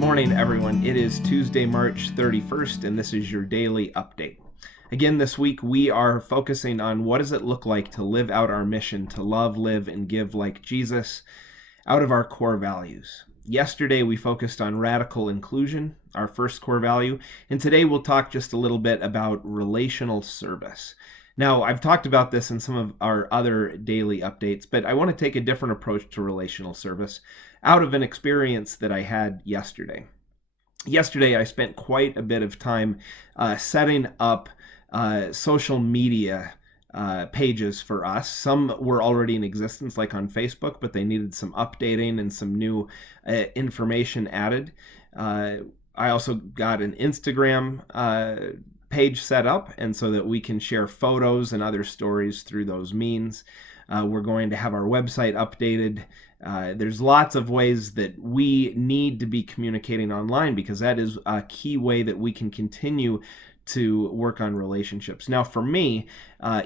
morning, everyone. It is Tuesday, March 31st, and this is your daily update. Again, this week we are focusing on what does it look like to live out our mission, to love, live, and give like Jesus out of our core values. Yesterday we focused on radical inclusion, our first core value, and today we'll talk just a little bit about relational service. Now, I've talked about this in some of our other daily updates, but I want to take a different approach to relational service out of an experience that I had yesterday. Yesterday, I spent quite a bit of time setting up social media pages for us. Some were already in existence, like on Facebook, but they needed some updating and some new information added. I also got an Instagram page set up, and so that we can share photos and other stories through those means. We're going to have our website updated. There's lots of ways that we need to be communicating online because that is a key way that we can continue to work on relationships. Now, for me,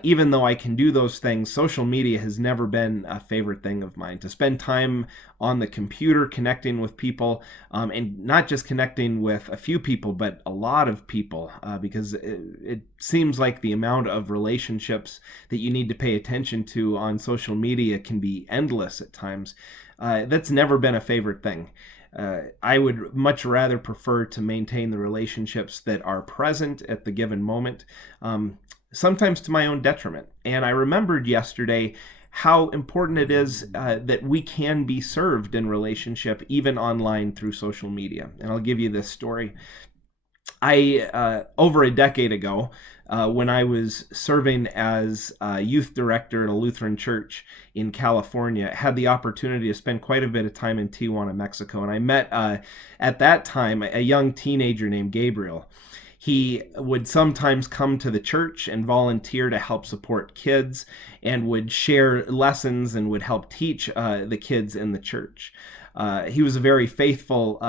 even though I can do those things, social media has never been a favorite thing of mine. To spend time on the computer connecting with people, and not just connecting with a few people, but a lot of people, because it seems like the amount of relationships that you need to pay attention to on social media can be endless at times. That's never been a favorite thing. I would much rather prefer to maintain the relationships that are present at the given moment, sometimes to my own detriment. And I remembered yesterday how important it is that we can be served in relationship, even online through social media. And I'll give you this story. Over a decade ago, when I was serving as a youth director at a Lutheran church in California, had the opportunity to spend quite a bit of time in Tijuana, Mexico. And I met, at that time, a young teenager named Gabriel. He would sometimes come to the church and volunteer to help support kids and would share lessons and would help teach the kids in the church. He was a very faithful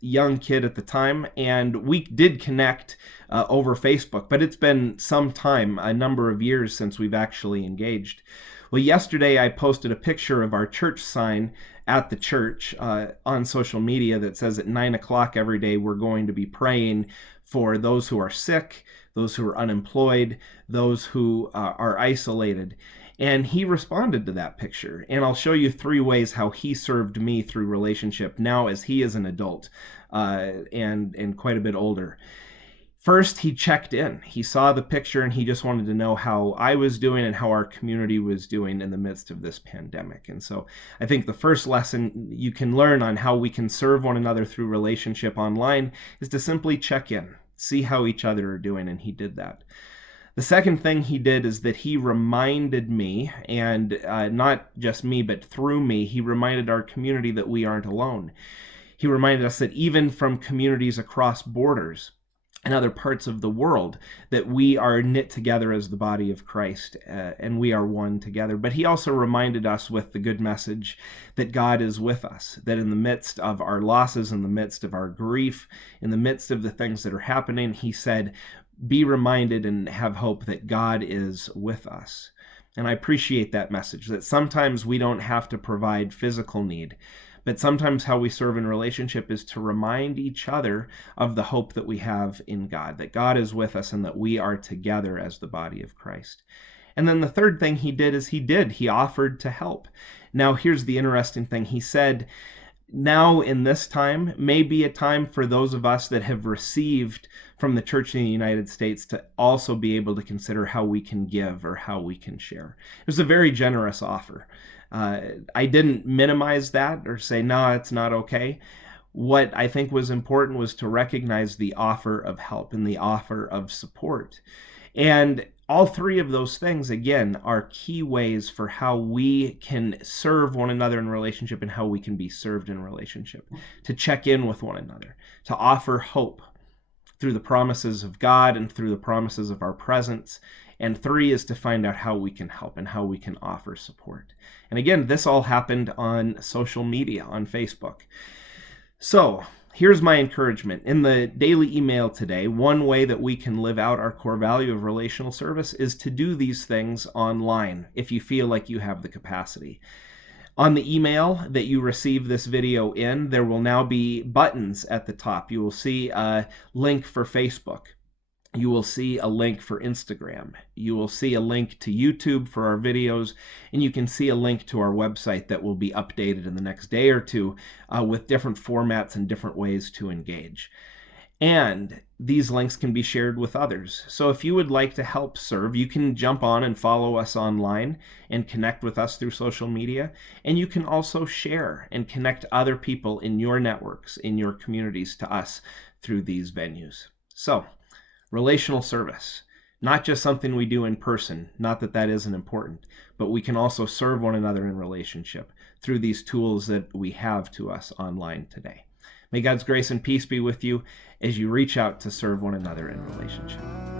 young kid at the time, and we did connect over Facebook, but it's been some time, a number of years since we've actually engaged. Well, yesterday I posted a picture of our church sign at the church on social media that says at 9 o'clock every day we're going to be praying for those who are sick, those who are unemployed, those who are isolated. And he responded to that picture. And I'll show you 3 ways how he served me through relationship now as he is an adult and quite a bit older. First, he checked in. He saw the picture and he just wanted to know how I was doing and how our community was doing in the midst of this pandemic. And so I think the first lesson you can learn on how we can serve one another through relationship online is to simply check in, see how each other are doing, and he did that. The second thing he did is that he reminded me, and not just me, but through me, he reminded our community that we aren't alone. He reminded us that even from communities across borders and other parts of the world, that we are knit together as the body of Christ, and we are one together. But he also reminded us with the good message that God is with us, that in the midst of our losses, in the midst of our grief, in the midst of the things that are happening, he said, be reminded and have hope that God is with us. And I appreciate that message, that sometimes we don't have to provide physical need, but sometimes how we serve in relationship is to remind each other of the hope that we have in God, that God is with us and that we are together as the body of Christ. And then the third thing he did is he offered to help. Now, here's the interesting thing. He said, now in this time may be a time for those of us that have received from the church in the United States to also be able to consider how we can give or how we can share. It was a very generous offer. I didn't minimize that or say, no, it's not okay. What I think was important was to recognize the offer of help and the offer of support. And all 3 of those things, again, are key ways for how we can serve one another in relationship and how we can be served in relationship. To check in with one another, to offer hope through the promises of God and through the promises of our presence. And 3 is to find out how we can help and how we can offer support. And again, this all happened on social media, on Facebook. So here's my encouragement. In the daily email today, one way that we can live out our core value of relational service is to do these things online if you feel like you have the capacity. On the email that you receive this video in, there will now be buttons at the top. You will see a link for Facebook. You will see a link for Instagram. You will see a link to YouTube for our videos, and you can see a link to our website that will be updated in the next day or two with different formats and different ways to engage. And these links can be shared with others. So if you would like to help serve, you can jump on and follow us online and connect with us through social media. And you can also share and connect other people in your networks, in your communities to us through these venues. So, relational service, not just something we do in person, not that that isn't important, but we can also serve one another in relationship through these tools that we have to us online today. May God's grace and peace be with you as you reach out to serve one another in relationship.